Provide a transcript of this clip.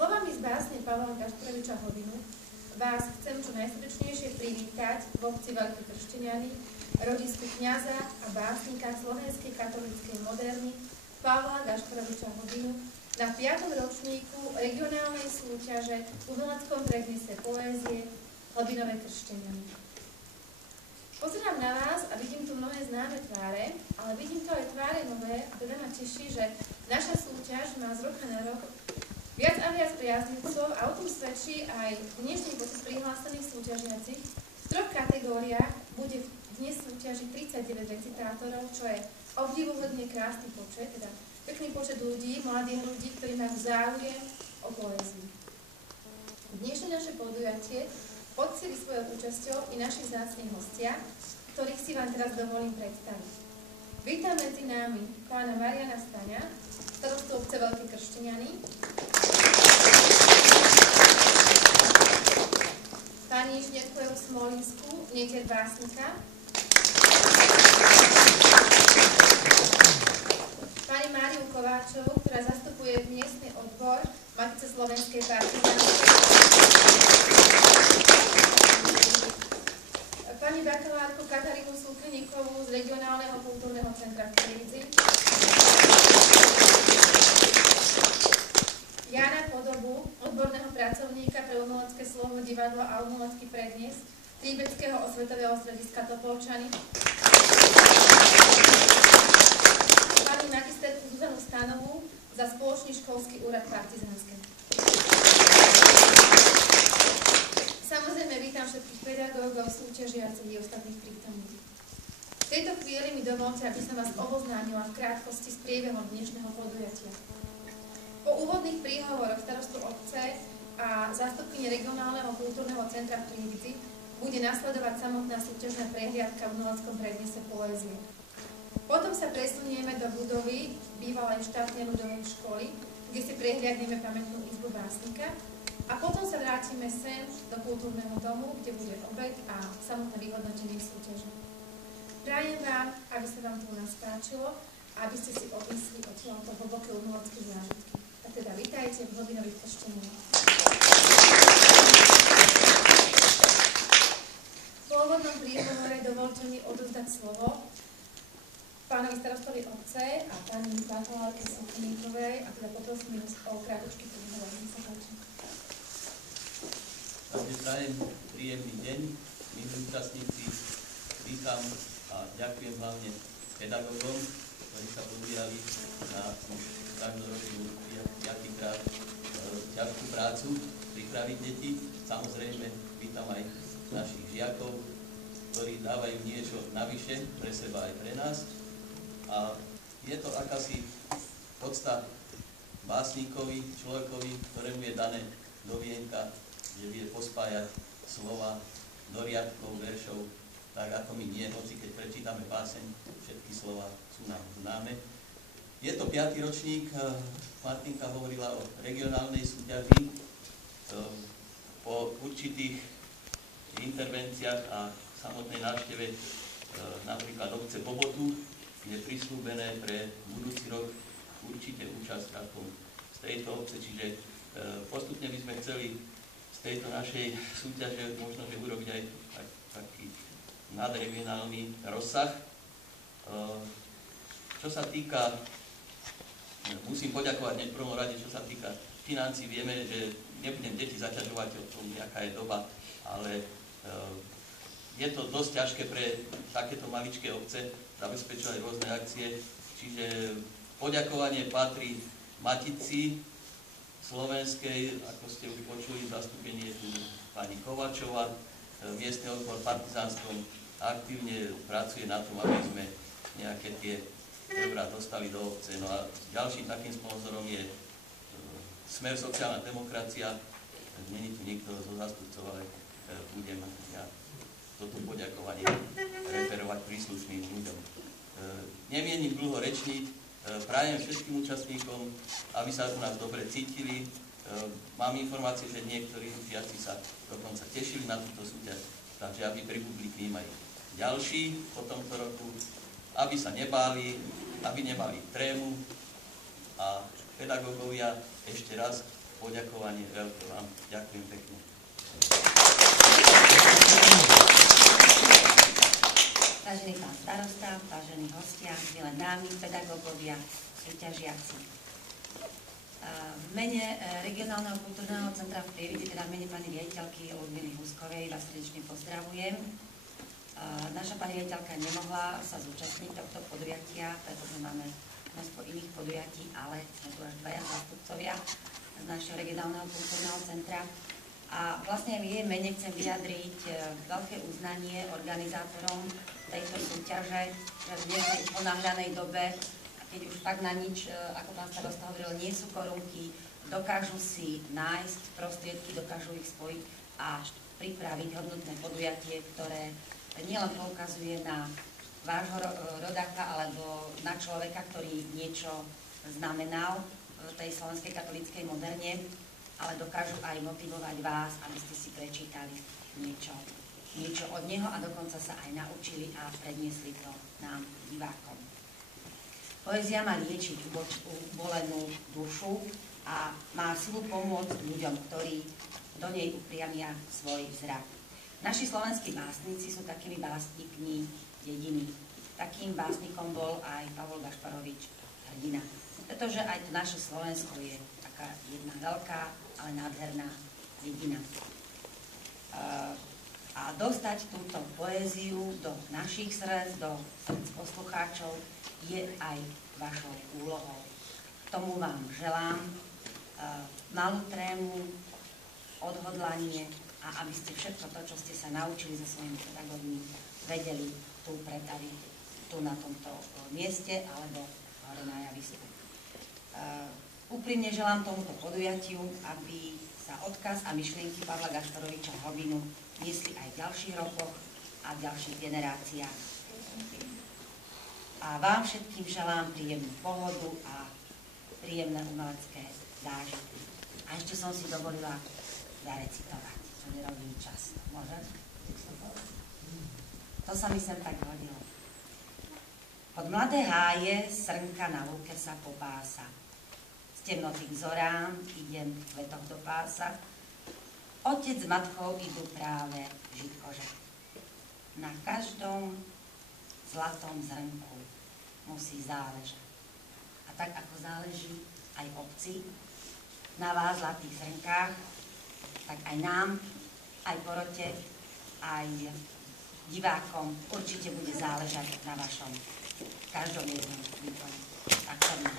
Slovami z básne Pavla Gašparoviča Hovinu vás chcem čo najsrdečnejšie privítať v obci Veľkí Tršteňany, rodisku kňaza a básnika slovenskej katolíckej moderny Pavla Gašparoviča Hovinu na 5. ročníku regionálnej súťaže v umeleckom prednese poézie Hlbinové Tršteňany. Pozerám na vás a vidím tu mnohé známe tváre, ale vidím tu aj tváre nové a teda ma teší, že naša súťaž má z roka na rok viac a viac priaznivcov a o tom svedčí aj dnešný počet prihlásených súťažiacich. V 3 kategóriách bude dnes súťažiť 39 recitátorov, čo je obdivuhodne krásny počet, teda pekný počet ľudí, mladých ľudí, ktorí majú záujem o poéziu. Dnešné naše podujatie poctili svojou účasťou i naši vzácni hostia, ktorých si vám teraz dovolím predstaviť. Vítam medzi nami pána Mariana Staňa, starostu obce Veľké Kršteňany, pani Žnetkovu Smolínsku, netier básnika, pani Máriu Kováčovú, ktorá zastupuje miestny odbor Matice slovenskej partizánskej, pani bakalárku Katarínu Sulkeníkovú z Regionálneho kultúrneho centra v Krivici, Jana Podobu, odborného pracovníka pre umelecké slovo, divadlo a umelecký prednes Tríbeckého osvetového strediska Topolčany, pani magisterku Zuzanu Stanovú za spoločný školský úrad Partizánske. Samozrejme vítam všetkých pedagógov, súťažiacich i ostatných prítomných. V tejto chvíli mi dovolte, aby som vás oboznámila v krátkosti s priebehom dnešného podujatia. Po úvodných príhovoroch starostu obce a zástupkyne Regionálneho kultúrneho centra v Prievidzi bude nasledovať samotná súťažná prehliadka v umeleckom prednese poézie. Potom sa presunieme do budovy bývalej štátnej ľudovej školy, kde si prehliadneme pamätnú izbu básnika, a potom sa vrátime sem do kultúrneho domu, kde bude obed a samotné vyhodnotenie súťaže. Prajem vám, aby sa vám tu nás páčilo a aby ste si odnesli odtiaľto hlboké umelecké zážitky. A teda vitajte v Hlbinových Tršteňanoch. Po úvodnom príhovore dovolte mi odovzdať slovo pánovi starostovi obce a pani bakalárke Sulkeníkovej, a teda poprosím o krátky príhovor. Nech sa páči. Takže prajem príjemný deň, milí účastníci, vítam a ďakujem hlavne pedagógom, ktorí sa podujali na každoročnú 5-krát ťažkú prácu pripraviť deti. Samozrejme vítam aj našich žiakov, ktorí dávajú niečo navyše pre seba aj pre nás. A je to akási podsta básnikovi, človekovi, ktorému je dané do vienka, kde vie pospájať slova do riadkov, veršov, tak ako my nie, hoci keď prečítame báseň, všetky slova sú nám známe. Je to 5. ročník, Martinka hovorila o regionálnej súťaži. Po určitých intervenciách a samotnej návšteve napríklad obce Bobotu je prislúbené pre budúci rok určite účasť z tejto obce, čiže postupne by sme chceli z tejto našej súťaže možno, že urobiť aj taký nadregionálny rozsah. Čo sa týka, musím poďakovať v prvom rade, čo sa týka financií, vieme, že nebudem deti zaťažovať o tom, aká je doba, ale je to dosť ťažké pre takéto maličké obce zabezpečovať rôzne akcie, čiže poďakovanie patrí Matici slovenskej, ako ste už počuli, zastúpenie tu pani Kováčová, miestny odbor v Partizánskom aktívne pracuje na tom, aby sme nejaké tie eurá dostali do obce. No a ďalším takým sponzorom je Smer sociálna demokracia. Není tu nikto zo zástupcov, ale budem ja toto poďakovanie referovať príslušným ľuďom. Nemienim dlho rečniť, prajem všetkým účastníkom, aby sa u nás dobre cítili. Mám informácie, že niektorí žiaci sa dokonca tešili na túto súťaž, takže aby pribudli k ním aj ďalší po tomto roku, aby sa nebáli, aby nemali trému. A pedagógovia, ešte raz poďakovanie veľké vám. Ďakujem pekne. Vážený pán starosta, vážení hostia, milé dámy, pedagógovia, súťažiaci. V mene Regionálneho kultúrneho centra v Prievidzi, teda v mene pani riaditeľky Ludmily Huskovej, vás srdečne pozdravujem. Naša pani riaditeľka nemohla sa zúčastniť tohto podujatia, pretože máme množstvo iných podujatí, ale sme tu až dvaja zástupcovia z našeho Regionálneho kultúrneho centra. A vlastne v jej mene chcem vyjadriť veľké uznanie organizátorom tejto súťaže, že v dnešnej ponáhľanej dobe, keď už tak na nič, ako pán starosta hovoril, nie sú korunky, dokážu si nájsť prostriedky, dokážu ich spojiť a pripraviť hodnotné podujatie, ktoré nielen poukazuje na vášho rodáka alebo na človeka, ktorý niečo znamenal v tej slovenskej katolíckej moderne, ale dokážu aj motivovať vás, aby ste si prečítali niečo od neho a dokonca sa aj naučili a predniesli to nám, divákom. Poézia má liečiť ubolenú dušu a má silu pomôcť ľuďom, ktorí do nej upriamia svoj zrak. Naši slovenskí básnici sú takými básnikmi dediny. Takým básnikom bol aj Pavol Gašparovič Hrdina. Pretože aj to naše Slovensko je taká jedna veľká, ale nádherná dedina. A dostať túto poéziu do našich srdc, do srdc poslucháčov, je aj vašou úlohou. K tomu vám želám malú trému, odhodlanie a aby ste všetko to, čo ste sa naučili so svojimi pedagógmi, vedeli tu pretaviť, tu na tomto mieste alebo hore na javisku. Úprimne želám tomuto podujatiu, aby sa odkaz a myšlienky Pavla Gašparoviča Hlbinu niesli aj v ďalších rokoch a v ďalších generáciách. A vám všetkým želám príjemnú pohodu a príjemné umelecké zážitky. A ešte som si dovolila zarecitovať, čo nerobím často. Môžem? To sa mi sem tak hodilo. Pod mladé háje srnka na lúke sa popása. Z temnoty k zorám idem v kvetoch do pása. Otec s matkou idú práve žitkože. Na každom zlatom zrnku musí záležať. A tak ako záleží aj obci na vás zlatých zrnkách, tak aj nám, aj porote, aj divákom určite bude záležať na vašom každom jednom výkone. Tak sa mi